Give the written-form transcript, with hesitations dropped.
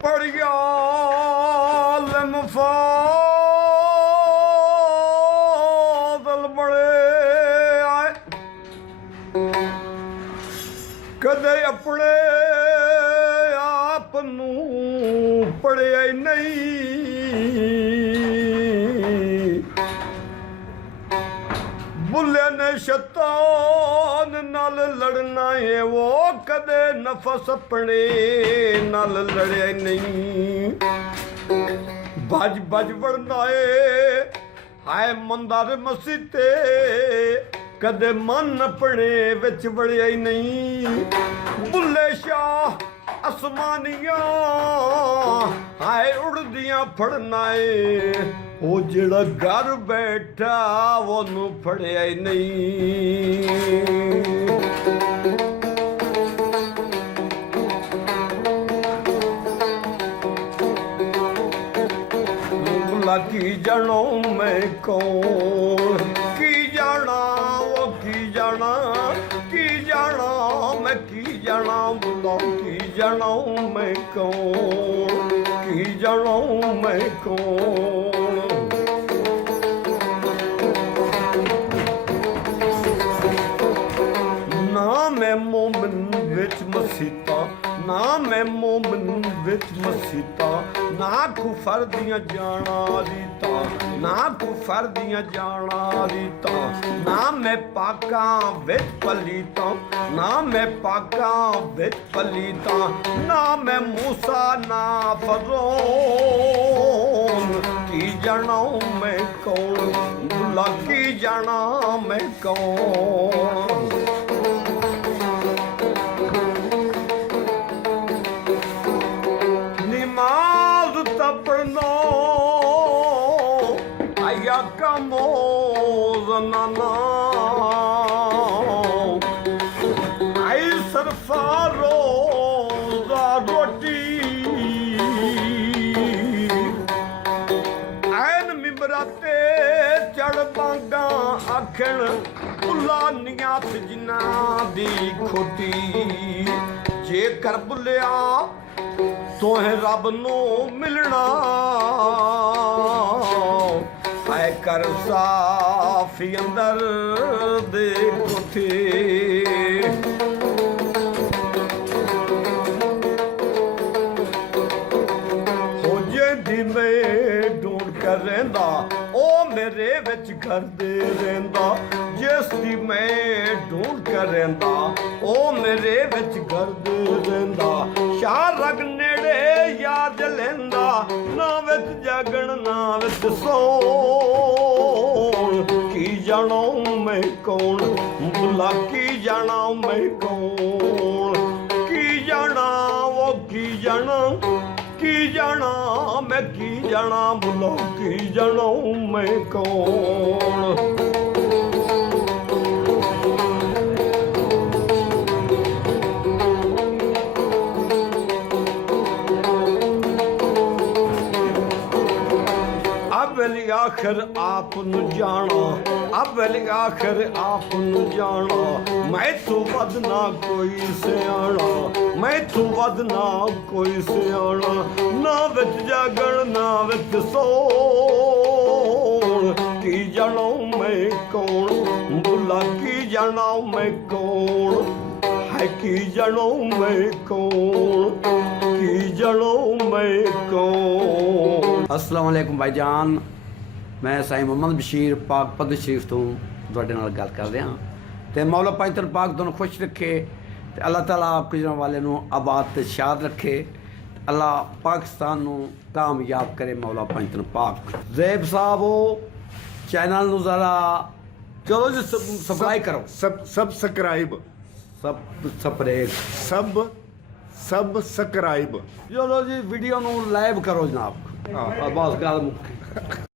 ਪੜਿਆ ਲਮਫਾਜ਼ਲ ਬੜੇ ਆਏ ਕਦੇ ਆਪਣੇ ਆਪ ਨੂੰ ਪੜਿਆ ਹੀ ਨਹੀਂ ਬੁੱਲੇ ਨੇ ਸ਼ੈਤਾਨ ਨਾਲ ਲੜਨਾ ਏ ਉਹ ਕਦੇ ਨਫਸ ਆਪਣੇ ਨਾਲ ਲੜਿਆ ਹੀ ਨਹੀਂ ਭੱਜ ਭੱਜ ਵੜਨਾ ਏ ਹਾਏ ਮੰਦਰ ਮਸੀਤੇ ਕਦੇ ਮਨ ਆਪਣੇ ਵਿੱਚ ਵੜਿਆ ਹੀ ਨਹੀਂ ਬੁੱਲੇ ਸ਼ਾਹ ਅਸਮਾਨੀਆਂ ਹਾਏ ਉੜਦੀਆਂ ਫੜਨਾ ਏ ਉਹ ਜਿਹੜਾ ਘਰ ਬੈਠਾ ਉਹਨੂੰ ਫੜਿਆ ਹੀ ਨਹੀਂ ਕੀ ਜਾਣੋ ਮੈਂ ਕੌਣ ਕੀ ਜਾਣਾ ਉਹ ਕੀ ਜਾਣਾ ਮੈਂ ਕੀ ਜਾਣਾ ਬੁਲਾ ਕੀ ਜਾਣਾ ਮੈਂ ਕੌਣ ਕੀ ਜਾਣਾ ਮੈਂ ਕੌਣ ਨਾ ਮੈਂ ਮੋਮਨ ਵਿੱਚ ਮਸੀਤਾ ਨਾ ਮੈਂ ਮੋਮਨ ਵਿੱਚ ਮਸੀਤਾ ਨਾ ਕੁਫਰ ਦੀਆਂ ਜਾਣਾ ਰੀਤਾ ਨਾ ਕੁਫਰ ਦੀਆਂ ਜਾਣਾ ਰੀਤਾ ਨਾ ਮੈਂ ਪਾਕਾਂ ਵਿੱਚ ਪਲੀਤਾ ਨਾ ਮੈਂ ਪਾਕਾਂ ਵਿੱਚ ਪਲੀਤਾ ਨਾ ਮੈਂ ਮੂਸਾ ਨਾ ਫਰੋਨ ਕੀ ਜਾਣਾ ਮੈਂ ਕੌਣ ਬੁਲਾ ਕੀ ਜਾਣਾ ਮੈਂ ਕੌਣ ਪੜਨੋ ਆਇਆ ਕਮੋ ਜ਼ਨਾਨਾ ਆਈ ਸਰਫਾਰੋ ਦਾ ਰੋਟੀ ਐਨ ਮਿੰਬਰਾਤੇ ਚੜ ਬਾਂਗਾ ਆਖਣ ਭੁੱਲਾ ਨਿਆਤ ਜਿਨਾ ਦੀ ਖੋਟੀ ਜੇਕਰ ਭੁੱਲਿਆ ਤੋਹੇ ਰੱਬ ਨੂੰ ਮਿਲਣਾ ਐ ਕਰ ਸਾਫੀ ਅੰਦਰ ਦੇ ਕੋਠੇ ਹੋ ਜੇ ਦੀ ਮੈਂ ਢੂੰਡ ਕਰ ਰਹਿੰਦਾ ਉਹ ਮੇਰੇ ਵਿੱਚ ਕਰਦੇ ਰਹਿੰਦਾ ਜਿਸ ਦੀ ਮੈਂ ਢੂੰਡ ਕਰ ਰਹਿੰਦਾ ਉਹ ਮੇਰੇ ਵਿੱਚ ਕਰਦੇ ਰਹਿੰਦਾ ਸ਼ਾਹ ਰਗ ਨੇੜੇ ਯਾਦ ਲੈਂਦਾ ਨਾ ਵਿੱਚ ਜਾਗਣ ਨਾ ਵਿੱਚ ਸੌਣ ਕੀ ਜਾਣਾ ਮੈਂ ਕੌਣ ਬੁਲਾ ਕੀ ਜਾਣਾ ਮੈਂ ਕੌਣ ਕੀ ਜਾਣਾ ਉਹ ਕੀ ਜਾਣਾ ਮੈਂ ਕੀ ਜਾਣਾ ਬੁਲਾ ਕੀ ਜਾਣਾ ਮੈਂ ਕੌਣ ਅਵਲ ਆਖਰ ਆਪ ਨੂੰ ਜਾਣਾ ਅਵਲ ਆਖਰ ਆਪ ਨੂੰ ਜਾਣਾ ਮੈਂ ਤੋਂ ਵੱਧ ਨਾ ਕੋਈ ਸਿਆਣਾ ਮੈਂ ਤੋਂ ਵੱਧ ਨਾ ਕੋਈ ਸਿਆਣਾ ਨਾ ਵਿੱਚ ਜਾਗਣ ਨਾ ਵਿੱਚ ਸੌਣ ਕੀ ਜਾਣਾ ਮੈਂ ਕੌਣ ਬੁਲਾ ਕੀ ਜਾਣਾ ਮੈਂ ਕੌਣ ਹੈ ਕੀ ਜਾਣਾ ਮੈਂ ਕੌਣ ਕੀ ਜਾਣਾ ਮੈਂ ਕੌਣ अस्सलाम वालेकुम भाईजान मैं साईं मोहम्मद बशीर पाक पद शरीफ तो ਤੁਹਾਡੇ ਨਾਲ ਗੱਲ ਕਰ ਰਿਹਾ ਤੇ ਮੌਲਾ ਪੰਜਤਨ ਪਾਕ ਤੁਹਾਨੂੰ ਖੁਸ਼ ਰੱਖੇ ਤੇ ਅੱਲਾਹ ਤਾਲਾ ਆਪ ਗੁਜਰਨ ਵਾਲੇ ਨੂੰ ਆਬਾਦ ਤੇ ਸ਼ਾਦ ਰੱਖੇ ਅੱਲਾਹ ਪਾਕਿਸਤਾਨ ਨੂੰ ਕਾਮਯਾਬ ਕਰੇ ਮੌਲਾ ਪੰਜਤਨ ਪਾਕ ਜ਼ੈਬ ਸਾਹਿਬ ਉਹ ਚੈਨਲ ਨੂੰ ਜ਼ਰਾ ਚਲੋ ਜੀ ਸਬਸਕ੍ਰਾइब करो सब्सक्राइब ਚਲੋ ਜੀ ਵੀਡੀਓ ਨੂੰ ਲਾਈਵ ਕਰੋ ਜਨਾਬ ਬਸ ਗੱਲ ਮੁੱਕ